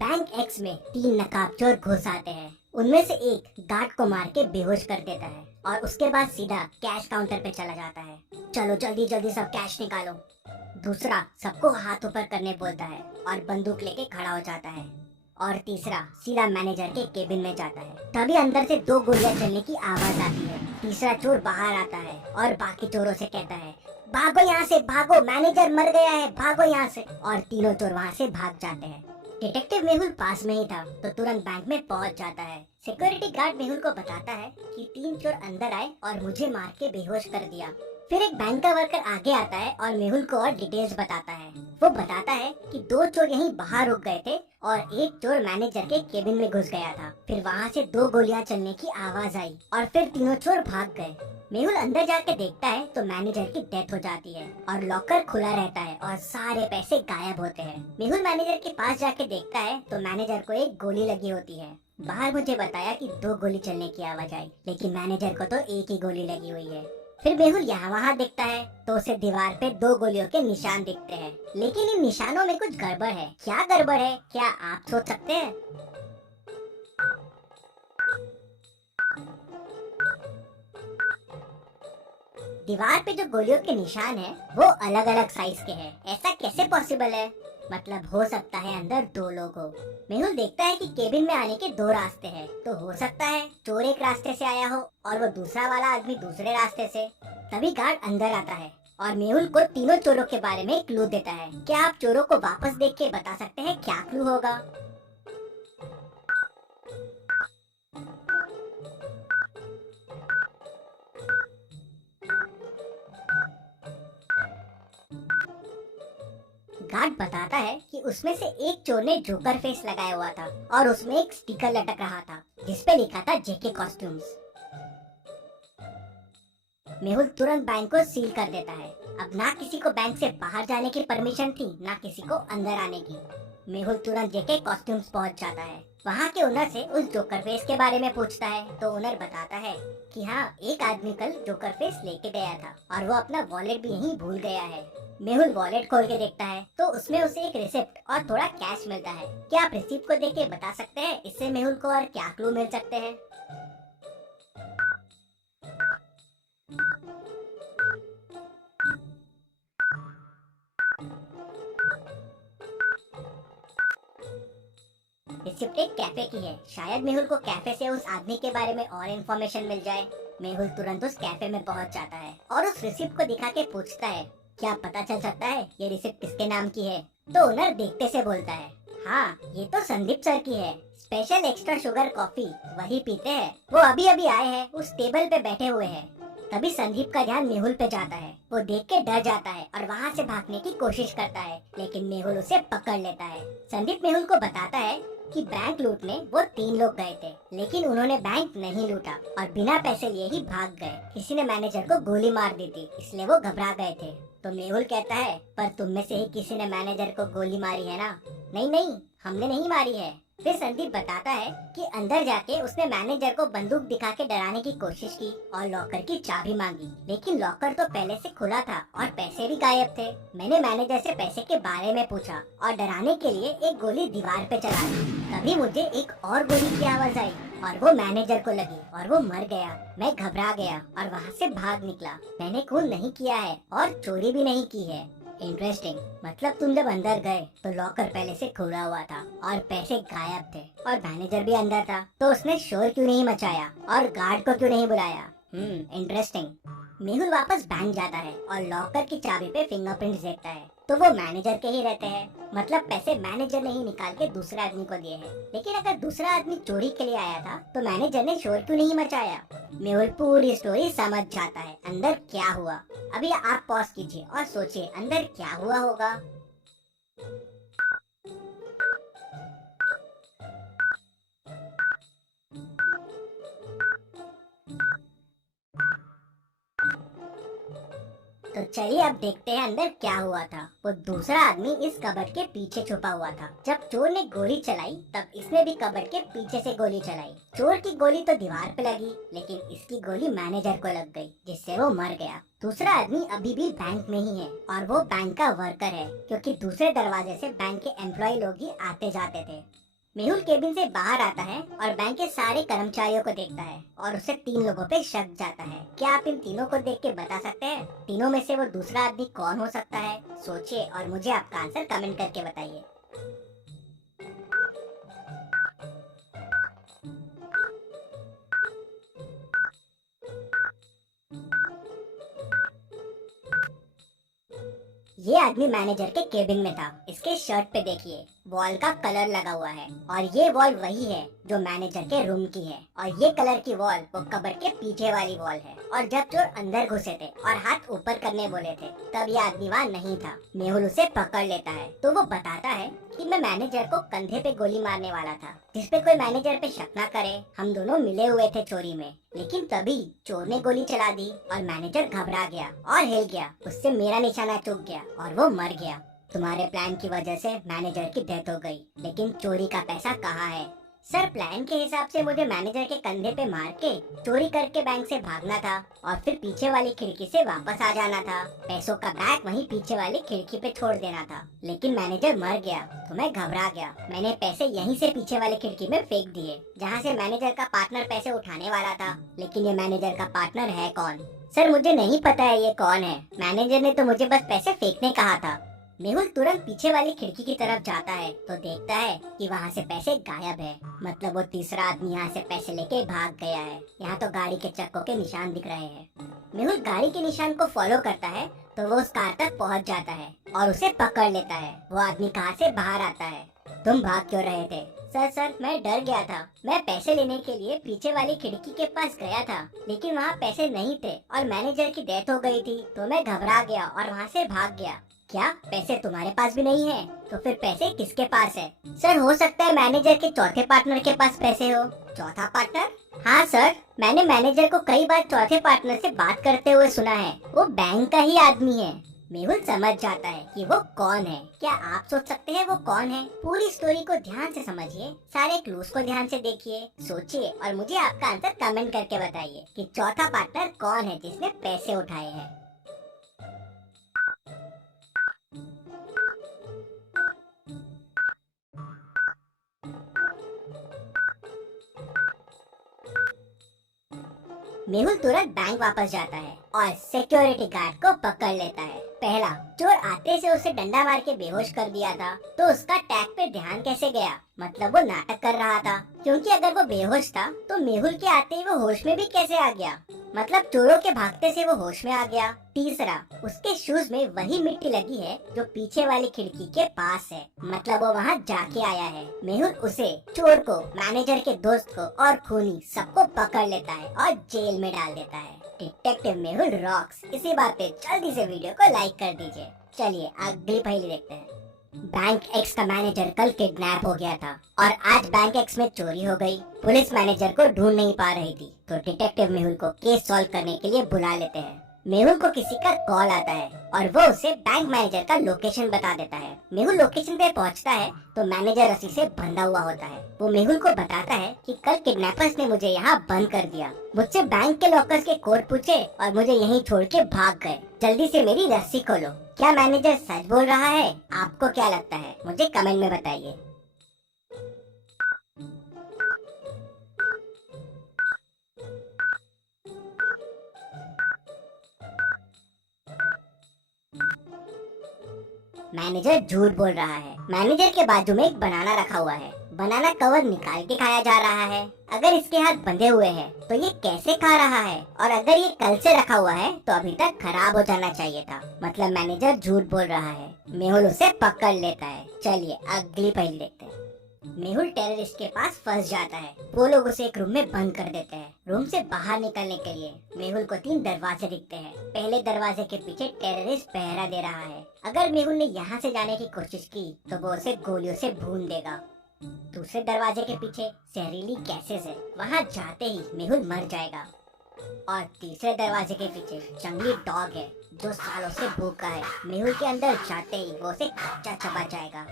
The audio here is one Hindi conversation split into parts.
बैंक एक्स में तीन नकाबचोर घुस आते हैं। उनमें से एक गार्ड को मार के बेहोश कर देता है और उसके बाद सीधा कैश काउंटर पे चला जाता है। चलो जल्दी जल्दी सब कैश निकालो। दूसरा सबको हाथ ऊपर करने बोलता है और बंदूक लेके खड़ा हो जाता है। और तीसरा सीधा मैनेजर के केबिन में जाता है। तभी अंदर से दो गोलियां चलने की आवाज आती है। तीसरा चोर बाहर आता है और बाकी चोरों से कहता है, भागो यहाँ से भागो, मैनेजर मर गया है, भागो यहाँ से। और तीनों चोर वहाँ से भाग जाते हैं। डिटेक्टिव मेहुल पास में ही था तो तुरंत बैंक में पहुंच जाता है। सिक्योरिटी गार्ड मेहुल को बताता है कि तीन चोर अंदर आए और मुझे मार के बेहोश कर दिया। फिर एक बैंक का वर्कर आगे आता है और मेहुल को और डिटेल्स बताता है। वो बताता है कि दो चोर यहीं बाहर रुक गए थे और एक चोर मैनेजर के केबिन में घुस गया था। फिर वहाँ से दो गोलियां चलने की आवाज आई और फिर तीनों चोर भाग गए। मेहुल अंदर जाके देखता है तो मैनेजर की डेथ हो जाती है और लॉकर खुला रहता है और सारे पैसे गायब होते हैं। मेहुल मैनेजर के पास जाके देखता है तो मैनेजर को एक गोली लगी होती है। बाहर मुझे बताया कि दो गोली चलने की आवाज आई, लेकिन मैनेजर को तो एक ही गोली लगी हुई है। फिर मेहुल यहाँ वहाँ देखता है तो उसे दीवार पे दो गोलियों के निशान दिखते हैं, लेकिन इन निशानों में कुछ गड़बड़ है। क्या गड़बड़ है, क्या आप सोच सकते हैं? दीवार पे जो गोलियों के निशान है वो अलग अलग साइज के हैं। ऐसा कैसे पॉसिबल है? मतलब हो सकता है अंदर दो लोग हो। मेहुल देखता है कि केबिन में आने के दो रास्ते हैं, तो हो सकता है चोर एक रास्ते से आया हो और वो दूसरा वाला आदमी दूसरे रास्ते से। तभी गार्ड अंदर आता है और मेहुल को तीनों चोरों के बारे में क्लू देता है। क्या आप चोरों को वापस देख के बता सकते हैं क्या क्लू होगा? गार्ड बताता है कि उसमें से एक चोर ने जोकर फेस लगाया हुआ था और उसमें एक स्टिकर लटक रहा था जिसपे लिखा था जेके कॉस्ट्यूम्स। मेहुल तुरंत बैंक को सील कर देता है। अब ना किसी को बैंक से बाहर जाने की परमिशन थी, ना किसी को अंदर आने की। मेहुल तुरंत जेके कॉस्ट्यूम्स पहुंच जाता है। वहाँ के ओनर से उस जोकर फेस के बारे में पूछता है तो ओनर बताता है कि हाँ, एक आदमी कल जोकर फेस लेके गया था और वो अपना वॉलेट भी यहीं भूल गया है। मेहुल वॉलेट खोल के देखता है तो उसमें उसे एक रिसिप्ट और थोड़ा कैश मिलता है। क्या आप रिसिप्ट को देख के बता सकते हैं इससे मेहुल को और क्या क्लू मिल सकते हैं? रिसिप्ट एक कैफे की है। शायद मेहुल को कैफे से उस आदमी के बारे में और इन्फॉर्मेशन मिल जाए। मेहुल तुरंत उस कैफे में पहुंच जाता है और उस रिसिप्ट को दिखा के पूछता है, क्या पता चल सकता है ये रिसिप्ट किसके नाम की है? तो ओनर देखते से बोलता है, हाँ, ये तो संदीप सर की है। स्पेशल एक्स्ट्रा शुगर कॉफी वही पीते हैं। वो अभी अभी आए हैं, उस टेबल पे बैठे हुए हैं। तभी संदीप का ध्यान मेहुल पे जाता है। वो देख के डर जाता है और वहाँ से भागने की कोशिश करता है, लेकिन मेहुल उसे पकड़ लेता है। संदीप मेहुल को बताता है कि बैंक लूटने वो तीन लोग गए थे, लेकिन उन्होंने बैंक नहीं लूटा और बिना पैसे लिए ही भाग गए। किसी ने मैनेजर को गोली मार दी थी, इसलिए वो घबरा गए थे। तो मेहुल कहता है, पर तुम में से ही किसी ने मैनेजर को गोली मारी है ना? नहीं नहीं, हमने नहीं मारी है। फिर संदीप बताता है कि अंदर जाके उसने मैनेजर को बंदूक दिखा के डराने की कोशिश की और लॉकर की चाबी मांगी, लेकिन लॉकर तो पहले से खुला था और पैसे भी गायब थे। मैंने मैनेजर से पैसे के बारे में पूछा और डराने के लिए एक गोली दीवार पे चला दी। तभी मुझे एक और गोली की आवाज आई और वो मैनेजर को लगी और वो मर गया। मैं घबरा गया और वहाँ से भाग निकला। मैंने खून नहीं किया है और चोरी भी नहीं की है। इंटरेस्टिंग। मतलब तुम जब अंदर गए तो लॉकर पहले से खुला हुआ था और पैसे गायब थे और मैनेजर भी अंदर था, तो उसने शोर क्यों नहीं मचाया और गार्ड को क्यों नहीं बुलाया? इंटरेस्टिंग। मेहुल वापस बैंक जाता है और लॉकर की चाबी पे फिंगरप्रिंट्स देखता है, तो वो मैनेजर के ही रहते हैं। मतलब पैसे मैनेजर ने ही निकाल के दूसरे आदमी को दिए हैं। लेकिन अगर दूसरा आदमी चोरी के लिए आया था तो मैनेजर ने शोर क्यों नहीं मचाया? मेहुल पूरी स्टोरी समझ जाता है अंदर क्या हुआ। अभी आप पॉज कीजिए और सोचिए अंदर क्या हुआ होगा। तो चलिए अब देखते हैं अंदर क्या हुआ था। वो दूसरा आदमी इस कबर्ड के पीछे छुपा हुआ था। जब चोर ने गोली चलाई तब इसने भी कबर्ड के पीछे से गोली चलाई। चोर की गोली तो दीवार पे लगी, लेकिन इसकी गोली मैनेजर को लग गई, जिससे वो मर गया। दूसरा आदमी अभी भी बैंक में ही है और वो बैंक का वर्कर है, क्योंकि दूसरे दरवाजे से बैंक के एम्प्लॉय लोग ही आते जाते थे। मेहुल केबिन से बाहर आता है और बैंक के सारे कर्मचारियों को देखता है और उसे 3 लोगों पे शक जाता है। क्या आप इन तीनों को देख के बता सकते हैं तीनों में से वो दूसरा आदमी कौन हो सकता है? सोचिए और मुझे आपका आंसर कमेंट करके बताइए। ये आदमी मैनेजर के केबिन में था। इसके शर्ट पे देखिए वॉल का कलर लगा हुआ है और ये वॉल वही है जो मैनेजर के रूम की है, और ये कलर की वॉल वो कबर्ड के पीछे वाली वॉल है। और जब चोर अंदर घुसे थे और हाथ ऊपर करने बोले थे तब ये आदमी वहाँ नहीं था। मेहुल उसे पकड़ लेता है तो वो बताता है कि मैं मैनेजर को कंधे पे गोली मारने वाला था, जिसपे कोई मैनेजर पे शक ना करे। हम दोनों मिले हुए थे चोरी में, लेकिन तभी चोर ने गोली चला दी और मैनेजर घबरा गया और हिल गया। उससे मेरा निशाना चूक गया और वो मर गया। तुम्हारे प्लान की वजह से मैनेजर की डेथ हो गई, लेकिन चोरी का पैसा कहाँ है? सर, प्लान के हिसाब से मुझे मैनेजर के कंधे पे मार के चोरी करके बैंक से भागना था और फिर पीछे वाली खिड़की से वापस आ जाना था। पैसों का बैग वहीं पीछे वाली खिड़की पे छोड़ देना था, लेकिन मैनेजर मर गया तो मैं घबरा गया। मैंने पैसे यहीं से पीछे वाली खिड़की में फेंक दिए, जहाँ से मैनेजर का पार्टनर पैसे उठाने वाला था। लेकिन ये मैनेजर का पार्टनर है कौन? सर, मुझे नहीं पता है ये कौन है। मैनेजर ने तो मुझे बस पैसे फेंकने कहा था। मेहुल तुरंत पीछे वाली खिड़की की तरफ जाता है तो देखता है कि वहाँ से पैसे गायब है। मतलब वो तीसरा आदमी यहाँ से पैसे लेके भाग गया है। यहाँ तो गाड़ी के चक्कों के निशान दिख रहे हैं। मेहुल गाड़ी के निशान को फॉलो करता है तो वो उस कार तक पहुँच जाता है और उसे पकड़ लेता है। वो आदमी कार से बाहर आता है। तुम भाग क्यों रहे थे? सर, मैं डर गया था। मैं पैसे लेने के लिए पीछे वाली खिड़की के पास गया था, लेकिन वहाँ पैसे नहीं थे और मैनेजर की डेथ हो गई थी, तो मैं घबरा गया और वहाँ से भाग गया। क्या पैसे तुम्हारे पास भी नहीं है? तो फिर पैसे किसके पास है? सर, हो सकता है मैनेजर के चौथे पार्टनर के पास पैसे हो। चौथा पार्टनर? हाँ सर, मैंने मैनेजर को कई बार चौथे पार्टनर से बात करते हुए सुना है। वो बैंक का ही आदमी है। मेहुल समझ जाता है कि वो कौन है। क्या आप सोच सकते हैं वो कौन है? पूरी स्टोरी को ध्यान से समझिए, सारे क्लूज को ध्यान से देखिए, सोचिए और मुझे आपका आंसर कमेंट करके बताइए कि चौथा पार्टनर कौन है जिसने पैसे उठाए हैं। मेहुल तुरंत बैंक वापस जाता है और सिक्योरिटी गार्ड को पकड़ लेता है। पहला, चोर आते से उसे डंडा मार के बेहोश कर दिया था, तो उसका टैग पे ध्यान कैसे गया? मतलब वो नाटक कर रहा था, क्योंकि अगर वो बेहोश था तो मेहुल के आते ही वो होश में भी कैसे आ गया? मतलब चोरों के भागते से वो होश में आ गया। तीसरा, उसके शूज में वही मिट्टी लगी है जो पीछे वाली खिड़की के पास है, मतलब वो वहाँ जाके आया है। मेहुल उसे, चोर को, मैनेजर के दोस्त को और खूनी सबको पकड़ लेता है और जेल में डाल देता है। Detective Mehul rocks. इसी बात पे जल्दी से वीडियो को लाइक कर दीजिए। चलिए अगली पहेली देखते हैं। बैंक एक्स का मैनेजर कल किडनैप हो गया था और आज बैंक एक्स में चोरी हो गई। पुलिस मैनेजर को ढूंढ नहीं पा रही थी, तो डिटेक्टिव मेहुल को केस सॉल्व करने के लिए बुला लेते हैं। मेहुल को किसी का कॉल आता है और वो उसे बैंक मैनेजर का लोकेशन बता देता है। मेहुल लोकेशन पे पहुंचता है तो मैनेजर रस्सी से बंधा हुआ होता है। वो मेहुल को बताता है कि कल किडनैपर्स ने मुझे यहाँ बंद कर दिया, मुझसे बैंक के लॉकर्स के कोड पूछे और मुझे यहीं छोड़ के भाग गए। जल्दी से मेरी रस्सी खोलो। क्या मैनेजर सच बोल रहा है? आपको क्या लगता है? मुझे कमेंट में बताइए। मैनेजर झूठ बोल रहा है। मैनेजर के बाजू में एक बनाना रखा हुआ है। बनाना कवर निकाल के खाया जा रहा है। अगर इसके हाथ बंधे हुए हैं तो ये कैसे खा रहा है? और अगर ये कल से रखा हुआ है तो अभी तक खराब हो जाना चाहिए था। मतलब मैनेजर झूठ बोल रहा है। मेहुल उसे पकड़ लेता है। चलिए अगली पहेली देखते हैं। मेहुल टेररिस्ट के पास फंस जाता है। वो लोग उसे एक रूम में बंद कर देते हैं। रूम से बाहर निकलने के लिए मेहुल को 3 दरवाजे दिखते हैं। पहले दरवाजे के पीछे टेररिस्ट पहरा दे रहा है। अगर मेहुल ने यहाँ से जाने की कोशिश की तो वो उसे गोलियों से भून देगा। दूसरे दरवाजे के पीछे जहरीली गैसेस है, वहाँ जाते ही मेहुल मर जाएगा। और तीसरे दरवाजे के पीछे जंगली डॉग है जो सालों से भूखा है। मेहुल के अंदर जाते ही वो उसे कच्चा चबा जाएगा।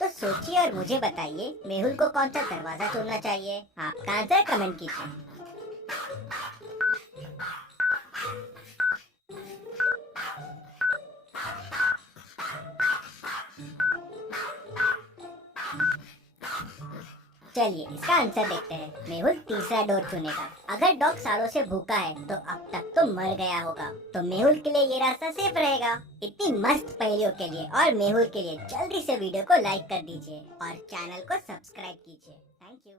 तो सोचिए और मुझे बताइए, मेहुल को कौन सा दरवाजा चुनना चाहिए? आपका आंसर कमेंट कीजिए। चलिए इसका आंसर देखते हैं। मेहुल तीसरा डोर चुनेगा। अगर डॉग सालों से भूखा है तो अब तक तो मर गया होगा, तो मेहुल के लिए ये रास्ता सेफ रहेगा। इतनी मस्त पहेलियों के लिए और मेहुल के लिए जल्दी से वीडियो को लाइक कर दीजिए और चैनल को सब्सक्राइब कीजिए। Thank you.